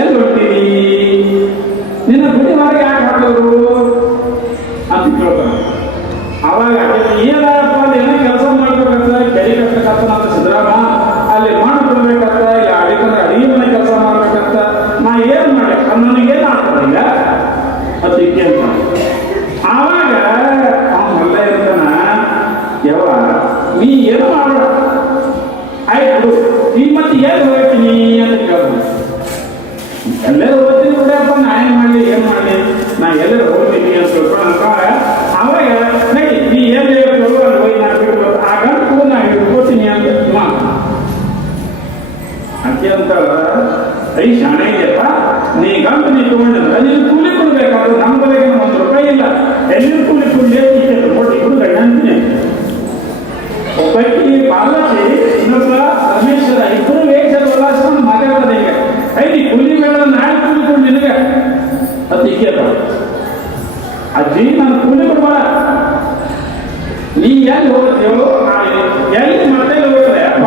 ಎಲ್ಲಿ ಹೊಡ್ತೀರಿ, ನಿನ್ನ ಗುಡಿ ಹೊರಗೆ ಯಾಕೆ ಹಾಕೋರು ಅಂತ ಕೇಳ್ತಾನೆ. ಅವಾಗ ಏನಪ್ಪ ಅಲ್ಲಿ ಏನೋ ಕೆಲಸ ಮಾಡ್ಬೇಕಂತ ಕೆರೆ ಕಟ್ಟಬೇಕಂತ ಅಂತ ಸಿದ್ದರಾಮ ಅಲ್ಲಿ ಮಣ್ಣು ಕೊಡ್ಬೇಕಂತ, ಇಲ್ಲ ಅಡಿಕಂದ್ರೆ ಅಡಿಗೆ ಮನೆ ಕೆಲಸ ಮಾಡ್ಬೇಕಂತ, ನಾ ಏನ್ ಮಾಡಿ ನನಗೇನು ಆಗ್ತದೆ ಈಗ ಅದಕ್ಕೆ ಅಂತ. ಆವಾಗ ಅವಲ್ಲ ಇರ್ತಾನ, ಯಾವ ನೀ ಏನು ಮಾಡೋಣ ಆಯ್ತು ಈ ಮತ್ತೆ ಎಲ್ಲಿ ಹೋಗ್ತೀನಿ ಅಂತ ಕೇಳ್ತಾನೆ. ಎಲ್ಲರೂ ಹೋಗ್ತೀನಿ ಬಿಡಪ್ಪ, ನಾ ಏನ್ ಮಾಡಲಿ ನಾ ಎಲ್ಲರೂ ಹೋಗ್ತೀನಿ ಅಂತ ತಿಳ್ಕೊಂಡ. ಅವಾಗ ನಡಿ ನೀ ಎಲ್ಲಿ ಹೋಗಿ ನಾ ಬಿಟ್ಟು ಆ ಗಂಟು ನಾ ಹಿಡ್ಕೋತೀನಿ ಅಂತ ಅಕ್ಕೆ ಅಂತ. ಐ ಶಾಣೆ ಇದೆಯಪ್ಪ, ನೀ ಗಂಟು ನೀ ತಗೊಂಡ್ರೆ ನೀನು ಕೂಲಿ ಕೊಡ್ಬೇಕಾದ್ರೆ ನಮ್ಮ ಬಲೆಗೆ ₹1 ಇಲ್ಲ, ಎಲ್ಲಿ ಕೂಲಿ ಕೊಡ್ಲಿ ನೋಡಿ ಹುಡುಗ ಅಂತೀನಿ. ಒಬ್ಬಾಕಿ ಪಾರ್ವತಿ ಇನ್ನೊಬ್ಬ ಪರಮೇಶ್ವರ ಇಬ್ಬರು ವೇಷದ ಉಲ್ಲಾಸವನ್ನು ಮಾತಾಡ್ತದೆ. ಈಗ ಐದು ಕೂಲಿ ಬೇಡ, ನಾಳೆ ಕೂಲಿ ಕೊಡು ನಿನಗೆ ಅದು ಇಕ್ಕೆಪ್ಪ. ಅಜ್ಜಿ ನಾನು ಕೂಲಿ ಕೊಡ್ಬೇಡ, ನೀ ಎಲ್ಲಿ ಹೋಗ್ತೀವೋ ಎಲ್ಲಿ ಮತ್ತೆ ಹೋಗ್ತದೆ ಅಪ್ಪ,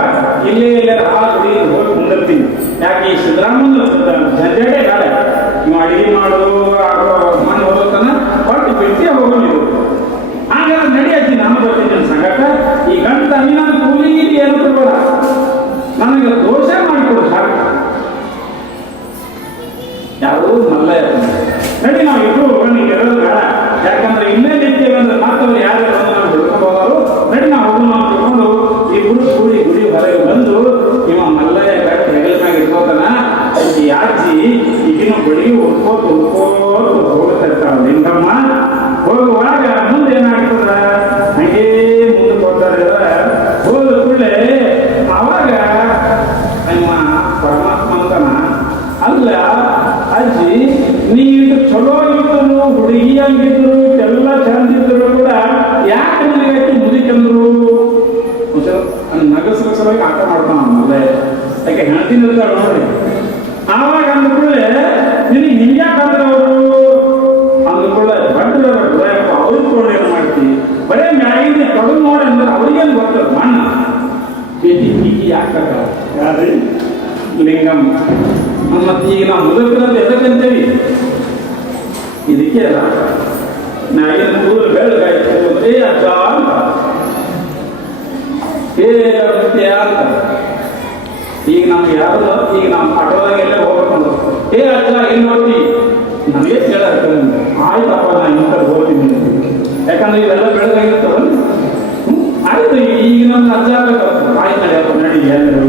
ಇಲ್ಲೇ ಹಾಲು ಕುಡಿ ಹೋಗಿ ಕುಂದಿರ್ತೀನಿ. ಯಾಕೆ ಈ ಸಿದ್ದರಾಮನ ಜಂಜಾಟೇ ಬೇಡ, ನೀವು ಅಡಿಗೆ ಮಾಡೋದು ಮಣ್ಣು ಹೋಗೋತನ ಹೊಟ್ಟು ಬಿಟ್ಟು ಹೋಗೋ ನೀವು. ಹಾಗಾದ್ರೆ ನಡಿಯತ್ತಿ ನಾನು ಬರ್ತೀನಿ ನನ್ನ ಸಂಗಟ. ಈ ಗಂಟ ನಾನು ಕೂಲಿ ಏನು ಕೊಡ್ಬೇಡ, ನನಗೆ ದೋಷ ಮಾಡಿಕೊಡು ಸಾಕು. ಯಾರು ಮಲ್ಲ ನಡಿ ನಾವು ಇಬ್ಬರು ಹೋಗೋಣ, ಇರೋದು ಬೇಡ. ಯಾಕಂದ್ರೆ ಇನ್ನೇ ನಿಂತೀವಿ ಅಂದ್ರೆ ಮತ್ತವ್ರು ಯಾರು ನಾವು ಹಿಡ್ಕೊಂಡ್ಬೋದಾರು. ನಡಿ ನಾವು ಹೋಗೋಣ ಅಂತ ತಿಳ್ಕೊಂಡು ಇಬ್ಬರು ಕೂಡಿ ಗುಡಿ ಹೊರಗೆ ಬಂದು ಇವ ಮಲ್ಲಯ್ಯ ಗಟ್ಟ ಹೆಗಲ್ನಾಗ ಇಟ್ಕೋತಾನ. ಈ ಅಜ್ಜಿ ಈಗಿನ ಬಡಿ ಉಡ್ಕೋತು ಹೋಗ್ತಾ ಇರ್ತಾಳ ಲಿಂಗಮ್ಮ. ಹೋಗುವಾಗ ಮುಂದೆ ಏನಾಗ್ತದ, ಹಂಗೇ ಮುಂದೆ ಹೋಗ್ತಾರೆ. ಹೋದ ಕೂಡಲೇ ಅವಾಗ ನಿಮ್ಮ ಪರಮಾತ್ಮ ಅಂತಾನ, ಅಲ್ಲ ಅಜ್ಜಿ ನೀನು ಚಲೋ ಇದ್ರು ಹುಡುಗಿಯಾಗಿದ್ರು ಎಲ್ಲ ಚಂದಿದ್ರು ಕೂಡ ಯಾಕೆ ನನಗೆ ಮುದಿಕಂದ್ರು ನಗಸರ ಸಲುವಾಗಿ ಆಟ ಮಾಡ್ತಾನ ಅಲ್ಲೇ. ಯಾಕೆ ಹೆಣ್ತಿನ ಇರ್ತಾಳ ನೋಡ್ರಿ. ಆವಾಗ ಅಂದ್ಕೊಳ್ಳೆ ನಿನಗೆ ಹಿಂಗ್ಯಾಕಂದ್ರೆ ಅವರು ಅಂದ್ಕೊಳ್ಳೆ ಬಂದ್ರೆ ಅವ್ರಿಗೆ ಕೊಂಡು ಏನು ಮಾಡ್ತೀವಿ, ಬರೇ ಮ್ಯಾಗಿಂದ ಕಡು ನೋಡಿ ಅಂದ್ರೆ ಅವ್ರಿಗೇನು ಬರ್ತದೆ ಮಣ್ಣ ಹೀಗೆ ಯಾಕೆ ಯಾರ್ರಿ ಲಿಂಗಮ್ಮ. ಮತ್ತೆ ಈಗ ನಾವು ಮುದುಕರಂತ ಎದಕ್ಕಂತೇವಿ, ಇದಕ್ಕೆ ಅಲ್ಲ ನಾವೇನು ಕೂದಲು ಬೆಳಗಾಯ್ತು ಏ ಅಜ್ಜ ಅಂತ, ಅಂತ. ಈಗ ನಮ್ಗೆ ಯಾರು ಈಗ ನಮ್ಮ ಆಟೋದಾಗ ಎಲ್ಲ ಹೋಗ್ಬೇಕು, ಏ ಅಜ್ಜ ಎಲ್ಲಿ ಹೋಗ್ತಿ ನನಗೆ ಕೇಳಕ್ಕೆ ಆಯ್ತಪ್ಪ ನಾನು ಇಂಥ ಹೋಗ್ತೀನಿ. ಯಾಕಂದ್ರೆ ಇವೆಲ್ಲ ಬೆಳಗಾಗಿರ್ತಾವ. ಆಯ್ತು ಈಗ ನಮ್ಮ ಅಜ್ಜ ಆಯ್ತು ನಡಿಯಪ್ಪ ನಡಿ ಏನು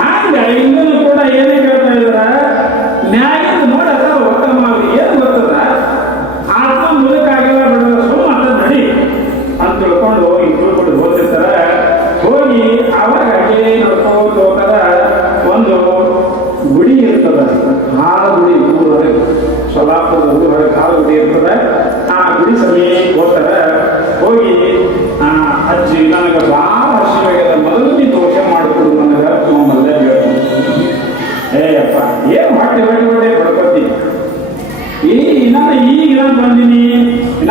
ಹಾಗೆ ಇನ್ನೂ ಕೂಡ ಏನೇ ಕೇಳ್ತಾ ಇದಾರ ನ್ಯಾಯದ ನೋಡಕ ಉತ್ತಮ ಏನು ಬರ್ತದ ಆತ್ಮ ಮೂಲಕಾಗಿಲ್ಲ ಬಿಡೋದ ಸುಮ್ಮ ಅಂತ ನಡಿ ಅಂತ ತಿಳ್ಕೊಂಡು ಹೋಗಿ ತಿಳ್ಕೊಂಡು ಹೋಗ್ತಿರ್ತಾರ. ಹೋಗಿ ಅವಾಗ ಹಾಗೆ ನೋಡ್ಕೊಂಡು ಹೋಗ್ತಾರ. ಒಂದು ಗುಡಿ ಇರ್ತದ, ಹಾಲ ಗುಡಿ ಊರ ಹೊರಗೆ, ಸೊಲ್ಲಾಪುರದ ಊರ ಹೊರಗೆ ಹಾಲ ಗುಡಿ ಇರ್ತದ. ಆ ಗುಡಿ ಸಮೀಪ ಹೋಗ್ತಾರ. ಹೋಗಿ ಅಜ್ಜಿ ನನಗೆ ಭಾಳ ಹಸಿವಾಗ್ಯದ, ಮೊದಲು ನೀ ದೋಷ ಮಾಡಿಕೊಡು ನನಗೆ ಮಲ್ಲೇ ಹೇಳ್ತೀನಿ. ಏಯಪ್ಪ ಏನು ಹೊಟ್ಟೆ ಪಡ್ಕೊತೀನಿ, ನಾನು ಈಗ ನಾನು ಬಂದೀನಿ, ಇನ್ನ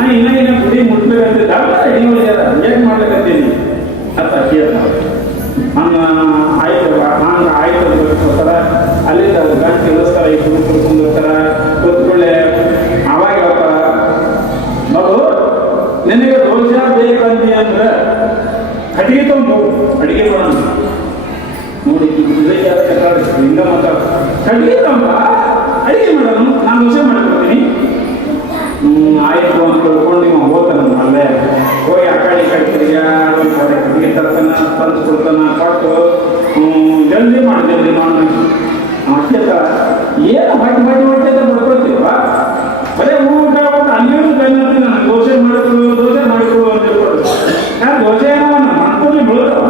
ಗುಡಿ ಮುಟ್ಬೇಕಂತ ರೆಡಿ ಮಾಡಿದಾರ, ಹೇಗೆ ಮಾಡ್ಬೇಕಂತೀನಿ ಅಂತ ಕೇಳ್ತಾರೆ. ಹಂಗೆ ಆಯ್ತು ಬರ್ತಾರ. ಅಲ್ಲಿಂದ ಗಂಟು ಇಳಿಸ್ತಾರ, ಈ ಕುಡ್ಕೊಂಡಿರ್ತಾರ. ಕೂತ್ಕೊಳ್ಳೆ ಅವಾಗ ಹೇಳ್ತಾರ, ಮಗು ನಿನಗೆ ದೋಷ ಬೇಕಂದಿ ಅಂದ್ರೆ ಅಡಿಗೆ ತೊಗೊಂಡು ಅಡಿಗೆ ಮಾಡೋಣ ನೋಡಿ. ಹಿಂಗ ಮಾತಾಡ ಕಡಿಗೆ ತಗೊಂಡ ಅಡಿಗೆ ಮಾಡೋಣ, ನಾನು ದೋಷ ಮಾಡಿಕೊಡ್ತೀನಿ. ಆಯ್ತು ಅಂತ ತಿಳ್ಕೊಂಡು ನೀವು ಹೋಗ್ತಾನ ಅಲ್ಲೇ. ಹೋಗಿ ಆ ಕಡೆ ಕಡಿಗೆ ತರ್ತಾನ, ತಂದು ಕೊಡ್ತಾನ, ಕೊಟ್ಟು ಜಲ್ದಿ ಮಾಡಿ ಅಷ್ಟೇ ಏನು ಹೊಟ್ಟೆ ಬಡ್ಕೊಳ್ತೀವ. ಬರೇ ಊಟ ಅಲ್ಲಿಯೂ ಕೈನಂತೀನಿ ನನಗೆ ದೋಸೆ ಮಾಡಿಕೊಡು ಅಂತ ಹೇಳ್ಕೊಡು. ನಾನು ದೋಸೆ ಮಾಡ್ಕೊಂಡು ಬೀಳ್ತಾವ.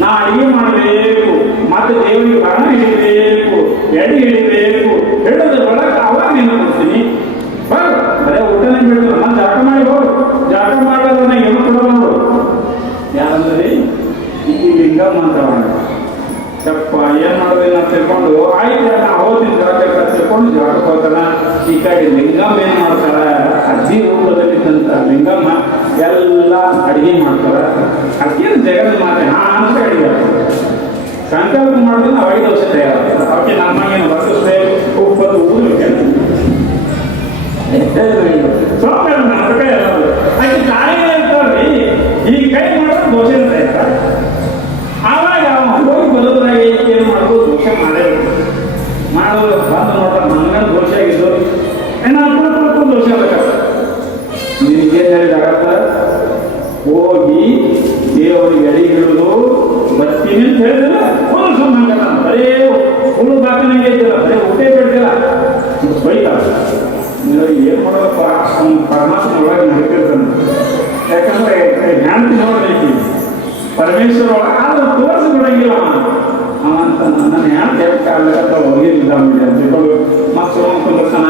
ನಾ ಅಡಿಗೆ ಮಾಡಬೇಕು, ಮತ್ತೆ ದೇವರಿಗೆ ಬಾಣ ಹಿಡಿಬೇಕು, ಎಡೆ ಹಿಡಿಬೇಕು, ಹಿಡಿದ ಒಳಗೆ ಅವಾಗ ನೀನು ಕೊಡ್ತೀನಿ. ಬರೇ ಊಟನೇ ಬಿಡ್ತು, ನಾನು ಜಾಟ ಮಾಡಿ ಹೋಗು. ಜಾಟ ಮಾಡೋದನ್ನ ಏನು ಕೊಡೋದು ಯಾರಂದ್ರಿ ಈ ಲಿಂಗಮ್ಮ ಅಂತ ಯಪ್ಪ ಏನ್ ಮಾಡೋದಿಲ್ಲ ಅಂತ ತಿಳ್ಕೊಂಡು ಆಯ್ತು ನಾ ಹೋಗ್ತೀನಿ ಜಳಕ ತಿಳ್ಕೊಂಡು ಜಳಕ ಹೋಗ್ತಾನ. ಈ ಕಡೆ ಲಿಂಗಮ್ಮ ಏನ್ ಮಾಡ್ತಾರ, ಅಜ್ಜಿ ರೂಪದಲ್ಲಿದ್ದಂತ ಲಿಂಗಮ್ಮ ಎಲ್ಲ ಅಡಿಗೆ ಮಾಡ್ತಾರ. ಅದೇನು ಜಗದ ಮಾತೆ ಅಂತ ಅಡಿಗೆ ಸಂಕಲ್ಪ ಮಾಡಿದ್ರೆ ನಾವು 5 ವರ್ಷ ತಯಾರಾಗ್ತದೆ. ಅವಕ್ಕೆ ನಮ್ಮಗೇನು ಐತಿಲ್ಲ, ಬರೀ ಊಟ ಬಿಡ್ತಿಲ್ಲ, ಬೈತಾರೆ. ನೀವು ಏನು ಮಾಡೋದಪ್ಪ, ಪರಮಾತ್ಮ ಒಳಗೆ ನಡೀತಿರ್ತಾನೆ. ಯಾಕಂದ್ರೆ ಹೆಂಡತಿ ನೋಡ್ಬೇಕು ಪರಮೇಶ್ವರ ಒಳಗೆ, ಆದ್ರೂ ತೋರಿಸಿ ಬಿಡಂಗಿಲ್ಲ ಅವಂತ. ನನ್ನ ಹೆಂಡತಿ ಕಾಲಕ್ಕ ಹೋಗಿಲ್ಲ ಅಂತ ಮಕ್ಕಳು ಕುಂದರ್ತಾನ,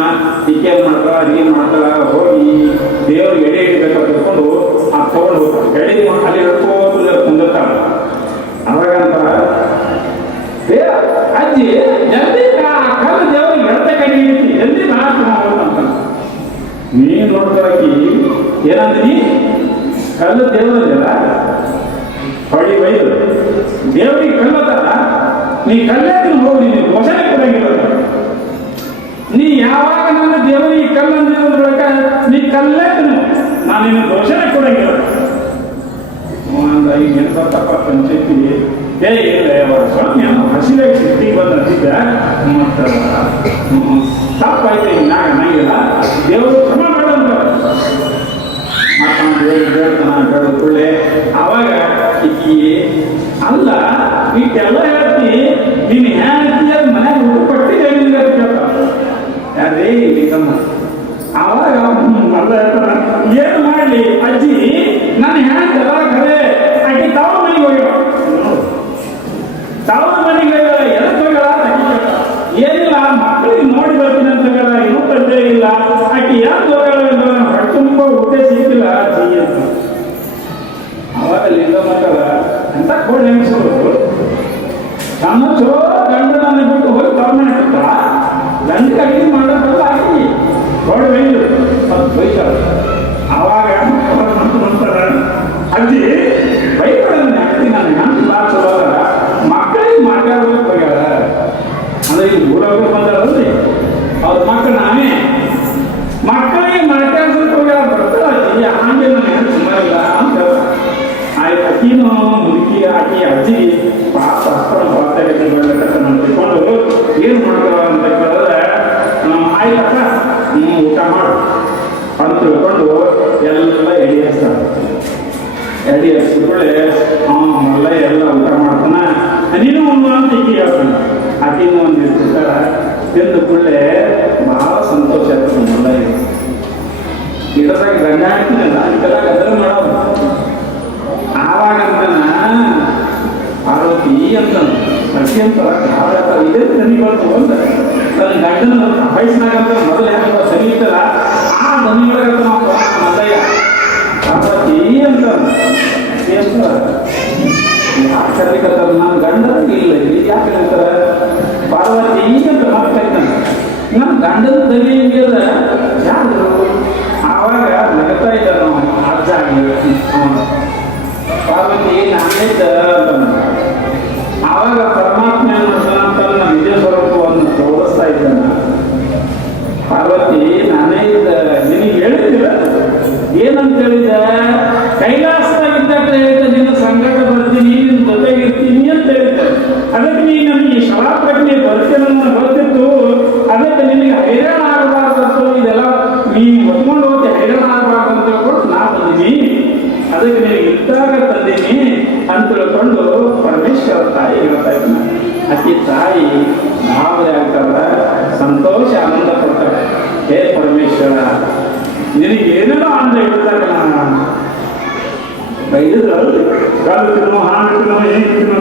ಈಕೇನು ಮಾಡ್ತಾರ, ಅಡಿಗೆ ಮಾಡ್ತಾರ, ಹೋಗಿ ದೇವ್ರಿಗೆ ಎಡೆ ಇಡಬೇಕು ತಿಳ್ಕೊಂಡು ಆ ತಗೊಂಡು ಹೋಗ್ತಾರೆ. ಎಡೆ ಅಲ್ಲಿ ಹಿಡ್ಕೋದು ಕುಂದಿರ್ತಾರ. ಅವಾಗಂತಾರ ಅಜ್ಜಿ ಜಲ್ದಿ ಕಲ್ಲು ದೇವ್ರಿಗೆ ಎಡತೆ ಕಡೆ ಹಿಡಿತಿ, ಜಲ್ದಿ ನಾಲ್ಕು ಅಂತ. ನೀನು ನೋಡ್ತಾಕಿ ಏನಂದ್ರಿ, ಕಲ್ಲು ದೇವ್ರಲ್ಲ ಹೊಡಿ ಬೈದು ದೇವ್ರಿಗೆ ಕಲ್ಲತ್ತಾರ, ನೀ ಕಲ್ಲೇ ಹೋಗಿ ನೀನು ದೋಷನೆ ಕೊಡಂಗಿಲ್ಲ. ನೀ ಯಾವಾಗ ನನ್ನ ದೇವರಿಗೆ ಕಲ್ಲು ಅಂದಿರೋದ್ರೊಳಗ ನೀ ಕಲ್ಲೇ ನಾನು ನಿನ್ನ ದೋಷನೆ ಕೊಡಂಗಿಲ್ಲ. ಈಗ ನೆನಪತ್ತಪ್ಪ ಪಂಚಾಯತಿ ಇಲ್ಲ ಸ್ವಾಮಿ ಹಸಿಲಾಗಿ ಸಿಟ್ಟಿಗೆ ಬಂದಿದ್ದ ಮತ್ತು ತಪ್ಪಾಯ್ತು ನಂಗಿಲ್ಲ, ದೇವರು ಕ್ಷಮ ಮಾಡಂತ ದೇವ್ರತನ ಕೊಳ್ಳೆ. ಅವಾಗ ಈಕಿ ಅಲ್ಲ ಈಕೆಲ್ಲ ಹೇಳ್ತಿ, ನೀನು ಹೇಳ್ತಿ ಅದು ಮನೆಗೆ ಊಟ ಕೊಟ್ಟಿದ್ದೆ ನಿನ್ಗೆ ಅಂತ ಕೇಳ್ತಾರ. ಯಾರೇ ಈಗಮ್ಮ ಅವಾಗ ಅಲ್ಲ ಹೇಳ್ತಾರ, ಏನು ಮಾಡಲಿ ಅಜ್ಜಿ ನನ್ನ ಹೇಳ್ತಲ್ಲ ಖರೆ ಆಕೆ ತವ್ರ ಮನೆಗೆ ಹೋಗ್ಯಾಳ. ತವ್ರ ಮನೆಗೆ ಹೋಗ್ಯಾಳ, ಎದಕ್ಕೆ ಹೋಗ್ಯಾಳ ಏನಿಲ್ಲ, ಮಕ್ಕಳಿಗೆ ನೋಡಿ ಬರ್ತೀನಿ ಅಂತ ಹೇಳ, ಇನ್ನೂ ತಂದೆ ಇಲ್ಲ, ಆಕೆ ಯಾಕೆ ಹೋಗ್ಯಾಳ ಅಂದ್ರೆ ಹೊಟ್ಟೆ ತುಂಬ ಊಟ ಸಿಕ್ಕಿಲ್ಲ ಅಜ್ಜಿ ಅಂತ. ಅವಾಗ ಲಿಂಗ ಮಕ್ಕಳ ಅಂತ ಕೋಡ್ ನೆನೆಸ್ಬೋದು. ತಮ್ಮ ಚೋ ಗಂಡ ನನ್ನ ಬಿಟ್ಟು ಹೋಗಿ ತವ್ರ ಮನೆ ಬಿಟ್ಟ, ಗಂಡ ಅಡಿಗೆ ಮಾಡೋದಲ್ಲ ಆಗಿ ದೊಡ್ಡ ಬೈದು ಅದು ಬೈತಾರ. ಅವಾಗ ಅಂತಾರ, ಅಜ್ಜಿ ಬೈಬೇಡ ಅಜ್ಜಿ, ನಾನು ಹೆಂಗೆ ಕ್ಲಾಸ್ ಹೋದಾಗ ಮಕ್ಕಳಿಗೆ ಮಾತಾಡ್ಬೇಕು ಹೋಗ್ಯಾರ ಅಂದ್ರೆ ಈಗ ಊರಾಗ ಬಂದಾರಲ್ರಿ ಅವ್ರ ಮಕ್ಕಳು ನಾವೇ ಮಕ್ಕಳಿಗೆ ಮಾತಾಡ್ಸಕ್ಕೆ ಹೋಗ್ಯಾರ ಬರ್ತಾರ ಅಜ್ಜಿ, ಹಾಗೆ ನಾನು ಹೆಂಗೆ ಸುಮಾರಿಲ್ಲ ಅಂತ. ಆಯ್ತು ಅಕ್ಕಿನೂ ಮುದುಕಿ ಆಕಿ ಅಜ್ಜಿ ಪಾಪ ಮಾತಾಡಿಕೊಂಡು ತಿಳ್ಕೊಂಡು ಏನು ಮಾಡ್ತಾರ ಅಂತ ಕೇಳಿದ್ರೆ ಆಯ್ತಪ್ಪ ಊಟ ಮಾಡು ಅಂತ ತಿಳ್ಕೊಂಡು ಎಲ್ಲ ಎಡಿ ಹಚ್ತಾರೆ. ಎಡಿ ಹಚ್ಚಿಕೊಳ್ಳೆ ಮಲ್ಲ ಎಲ್ಲ ಊಟ ಮಾಡ್ತಾನ, ನೀನು ಒಂದು ಅಂತ ಈಕಿ ಹೇಳ್ತಾನೆ. ಆಕಿನೂ ಒಂದು ಇರ್ತಿರ್ತಾರ. ತಿಂದು ಕೂಡಲೇ ಬಹಳ ಸಂತೋಷ ಆಗ್ತದೆ. ಮಲ್ಲ ಇಡದಾಗ ಗಂಡ ಹಾಕ್ತೀನಲ್ಲ ಇದೆಲ್ಲ ಗದ್ದಲ ಮಾಡೋದು. ಆವಾಗಂತನ ಪಾರ್ವತಿ ಅಂತ ಸಖಿ ಅಂತ ಇದೇ ತನಿ ಬರ್ತು ಬಂದ ತನ್ನ ಗಂಡನ ವಯಸ್ಸಿನಾಗಂತ ಮೊದಲು ಹೆಂಗ ಸರಿ ಇತ್ತಲ್ಲ ಆ ದನಿ ಒಳಗಂತ ನಾವು ಮಲ್ಲಯ್ಯ ಪಾರ್ವತಿ ಅಂತ ಯಾಕೆ ಕರಿಕತ್ತಾರ, ನನ್ನ ಗಂಡ ಇಲ್ಲ ಇಲ್ಲಿ ಯಾಕೆ ಕರೀತಾರ ಪಾರ್ವತಿ ಅಂತ ಮಾತಾಡ್ತಾನೆ. ನನ್ನ ಗಂಡನ ದನಿ ಹಿಂಗಿದ್ರೆ ಯಾರು ಆವಾಗ ನಗತಾ ಇದ್ದಾರೆ ನಾವು ಅರ್ಜ ಆಗಿ ಪಾರ್ವತಿ ನಾನೇತ ಆವಾಗ ಪರಮಾತ್ಮ ಏನು ಮಾಡ್ತಾನಂತ ನಿಜ ಸ್ವರೂಪವನ್ನು ತೋರಿಸ್ತಾ ಇದ್ದಾನ. ಪಾರ್ವತಿ ನಾನೇ ಇದ್ದ ನಿನಗೆ ಹೇಳಿದ್ದಿಲ್ಲ ಏನಂತ ಹೇಳಿದ, ಕೈಲಾಸದಾಗಿದ್ದಾಗ ಹೇಳಿದ್ದ ನಿನ್ನ ಸಂಗಡ ಬರ್ತೀನಿ, ನಿನ್ನ ಜೊತೆಗಿರ್ತೀನಿ ಅಂತ ಹೇಳಿದ್ದ. ಅದಕ್ಕೆ ನೀ ನನಗೆ ಶರಾಬ್ರಜ್ಞೆ ಬರ್ತೀನನ್ನ ಬರ್ತಿತ್ತು, ಅದಕ್ಕೆ ನಿನಗೆ ಹೈರಾಣ ಆಗಬಾರ್ದಂತ ಇದೆಲ್ಲ ನೀ ಒತ್ಕೊಂಡು ಹೋಗಿ ಹೈರಾಣ ಆಗಬಾರ್ದು ಅಂತ ಹೇಳ್ಕೊಂಡು ನಾ ಬಂದೀನಿ, ಅದಕ್ಕೆ ನಿನಗೆ ಇದ್ದಾಗ ತಂದೀನಿ ಅಂತ ತಿಳ್ಕೊಂಡು ಪರಮೇಶ್ವರ ತಾಯಿ ಹೇಳ್ತಾ ಇದ್ದಾನೆ. ಅತಿ ತಾಯಿ ಭಾವನೆ ಆಗ್ತಾರ, ಸಂತೋಷ ಆನಂದ ಪಡ್ತಾರೆ. ಹೇ ಪರಮೇಶ್ವರ ನಿನಗೆ ಏನೇನೋ ಆನಂದ ಇಡ್ತಾರೆ. ನಾನು ಬೈದಿದ್ರಲ್ಲಿ ಕಾಲು ತಿನ್ನೋ ಹಾಡು ತಿನ್ನೋ ಏನು ತಿನ್ನೋ,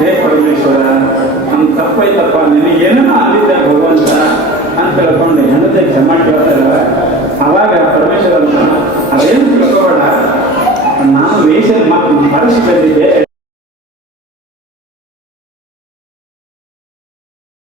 ಹೇ ಪರಮೇಶ್ವರ ನನ್ನ ತಪ್ಪೈತಪ್ಪ, ನಿನಗೇನೇನೋ ಅಂದಿದ್ದ ಭಗವಂತ ಅಂತ ತಿಳ್ಕೊಂಡು ಹೆಣ್ಣತೆ ಕ್ಷಮ ಕೇಳ್ತಾರೆ. ಅವಾಗ ಪರಮೇಶ್ವರ ಅದೇನು ತಿಳ್ಕೋಬೇಡ, ನಾನು ವೇಷ ಮರೆಸಿ ಬಂದಿದ್ದೆ.